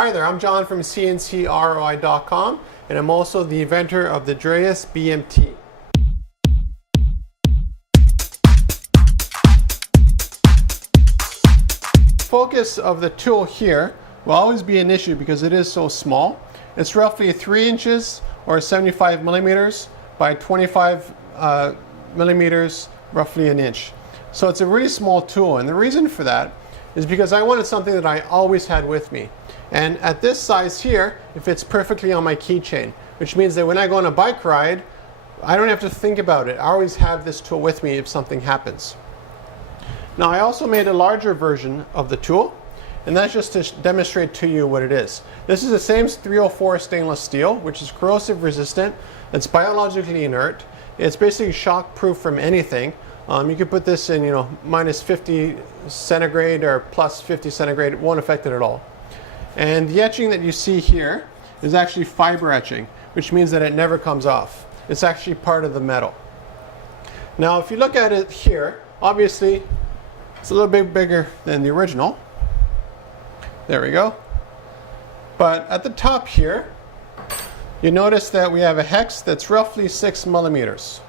Hi there, I'm John from CNCKing.com, and I'm also the inventor of the Drais BMT. The focus of the tool here will always be an issue because it is so small. It's roughly 3 inches or 75 millimeters by 25 millimeters, roughly an inch. So it's a really small tool, and the reason for that is because I wanted something that I always had with me. And at this size here, it fits perfectly on my keychain, which means that when I go on a bike ride, I don't have to think about it. I always have this tool with me if something happens. Now, I also made a larger version of the tool, and that's just to demonstrate to you what it is. This is the same 304 stainless steel, which is corrosive resistant. It's biologically inert. It's basically shock proof from anything. You could put this in, minus 50 centigrade or plus 50 centigrade. It won't affect it at all. And the etching that you see here is actually fiber etching, which means that it never comes off. It's actually part of the metal. Now, if you look at it here, obviously it's a little bit bigger than the original. There we go. But at the top here, you notice that we have a hex that's roughly 6 millimeters.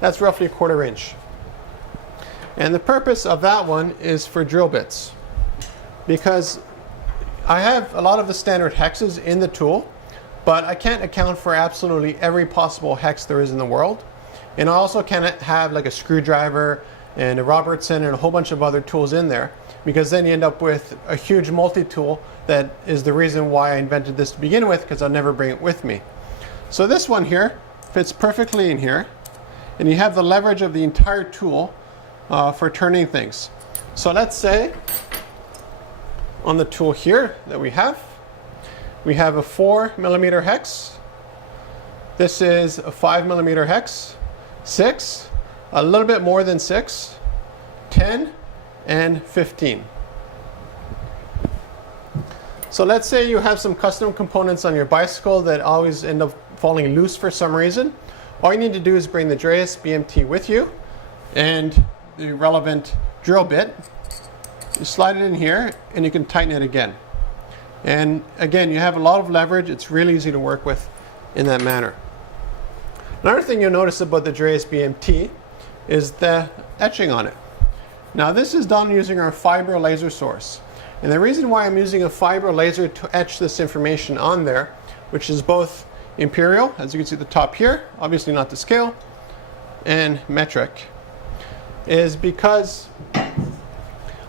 That's roughly 1/4 inch. And the purpose of that one is for drill bits, because I have a lot of the standard hexes in the tool, but I can't account for absolutely every possible hex there is in the world. And I also can't have like a screwdriver and a Robertson and a whole bunch of other tools in there, because then you end up with a huge multi-tool that is the reason why I invented this to begin with, because I'll never bring it with me. So this one here fits perfectly in here, and you have the leverage of the entire tool for turning things. So let's say on the tool here that we have a 4 millimeter hex. This is a 5 millimeter hex, 6, a little bit more than 6, 10, and 15. So let's say you have some custom components on your bicycle that always end up falling loose for some reason. All you need to do is bring the Drais BMT with you and the relevant drill bit. You slide it in here and you can tighten it again. And again, you have a lot of leverage. It's really easy to work with in that manner. Another thing you'll notice about the Drais BMT is the etching on it. Now, this is done using our fiber laser source. And the reason why I'm using a fiber laser to etch this information on there, which is both imperial, as you can see at the top here, obviously not to scale, and metric, is because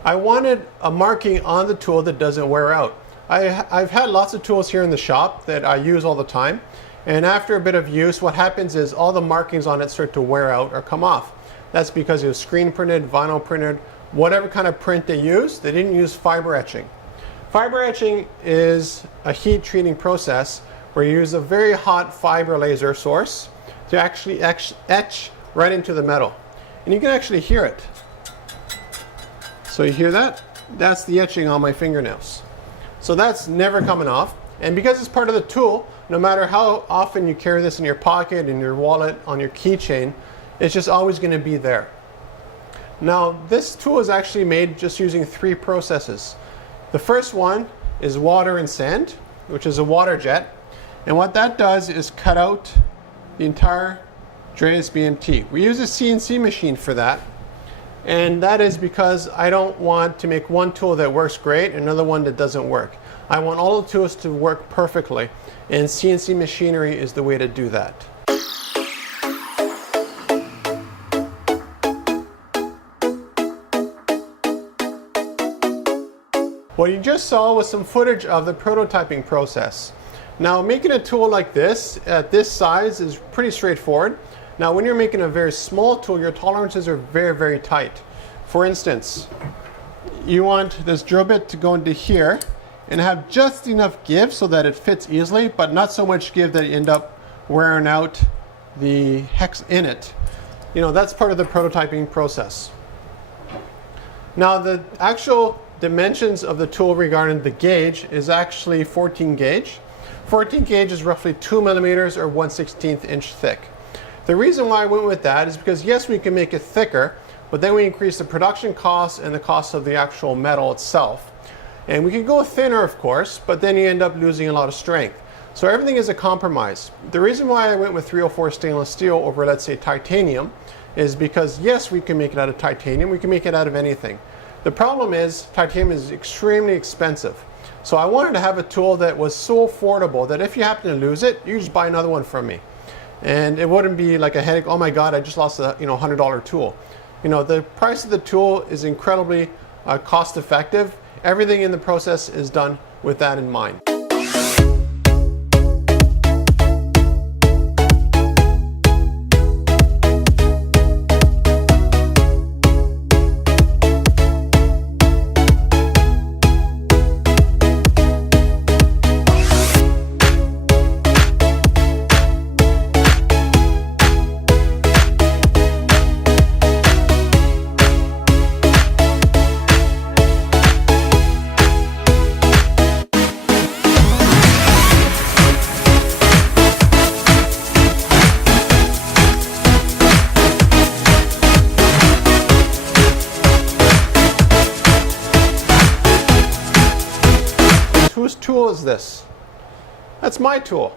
I wanted a marking on the tool that doesn't wear out. I've had lots of tools here in the shop that I use all the time, and after a bit of use, what happens is all the markings on it start to wear out or come off. That's because it was screen printed, vinyl printed, whatever kind of print they use, they didn't use fiber etching. Fiber etching is a heat treating process where you use a very hot fiber laser source to actually etch right into the metal. And you can actually hear it. So you hear that? That's the etching on my fingernails. So that's never coming off. And because it's part of the tool, no matter how often you carry this in your pocket, in your wallet, on your keychain, it's just always going to be there. Now, this tool is actually made just using 3 processes. The first one is water and sand, which is a water jet. And what that does is cut out the entire Drais BMT. We use a CNC machine for that. And that is because I don't want to make one tool that works great and another one that doesn't work. I want all the tools to work perfectly, and CNC machinery is the way to do that. What you just saw was some footage of the prototyping process. Now, making a tool like this at this size is pretty straightforward. Now, when you're making a very small tool, your tolerances are very, very tight. For instance, you want this drill bit to go into here and have just enough give so that it fits easily, but not so much give that you end up wearing out the hex in it. That's part of the prototyping process. Now, the actual dimensions of the tool regarding the gauge is actually 14 gauge. 14 gauge is roughly 2 millimeters or 1/16 inch thick. The reason why I went with that is because, yes, we can make it thicker, but then we increase the production costs and the cost of the actual metal itself. And we can go thinner, of course, but then you end up losing a lot of strength. So everything is a compromise. The reason why I went with 304 stainless steel over, let's say, titanium is because, yes, we can make it out of titanium, we can make it out of anything. The problem is titanium is extremely expensive. So I wanted to have a tool that was so affordable that if you happen to lose it, you just buy another one from me. And it wouldn't be like a headache, oh my God, I just lost a $100 tool. The price of the tool is incredibly cost effective. Everything in the process is done with that in mind. Whose tool is this? That's my tool.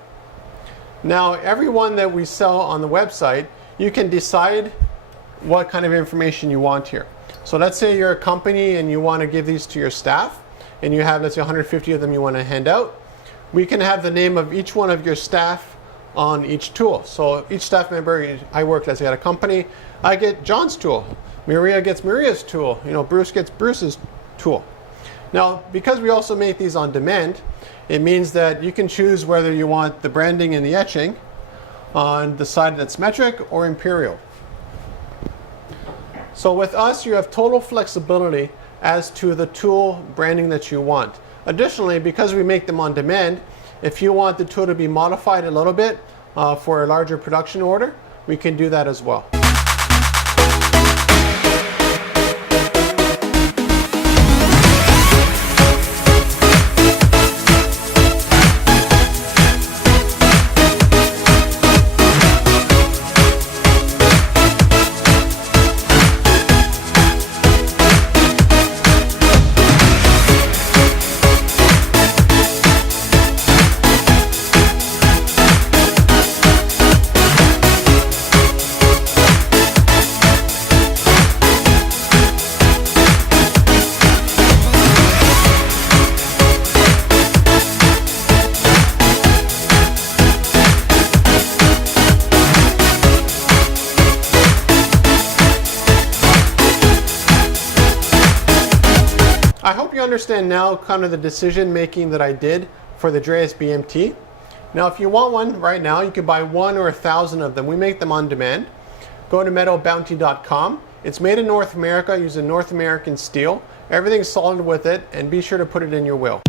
Now, every one that we sell on the website, you can decide what kind of information you want here. So let's say you're a company and you want to give these to your staff, and you have, let's say, 150 of them you want to hand out. We can have the name of each one of your staff on each tool. So each staff member, I work, let's say, at a company, I get John's tool. Maria gets Maria's tool. Bruce gets Bruce's tool. Now, because we also make these on demand, it means that you can choose whether you want the branding and the etching on the side that's metric or imperial. So with us, you have total flexibility as to the tool branding that you want. Additionally, because we make them on demand, if you want the tool to be modified a little bit for a larger production order, we can do that as well. I hope you understand now kind of the decision making that I did for the Drais BMT. Now, if you want one right now, you can buy 1 or 1,000 of them. We make them on demand. Go to metalbounty.com. It's made in North America using North American steel. Everything's solid with it, and be sure to put it in your will.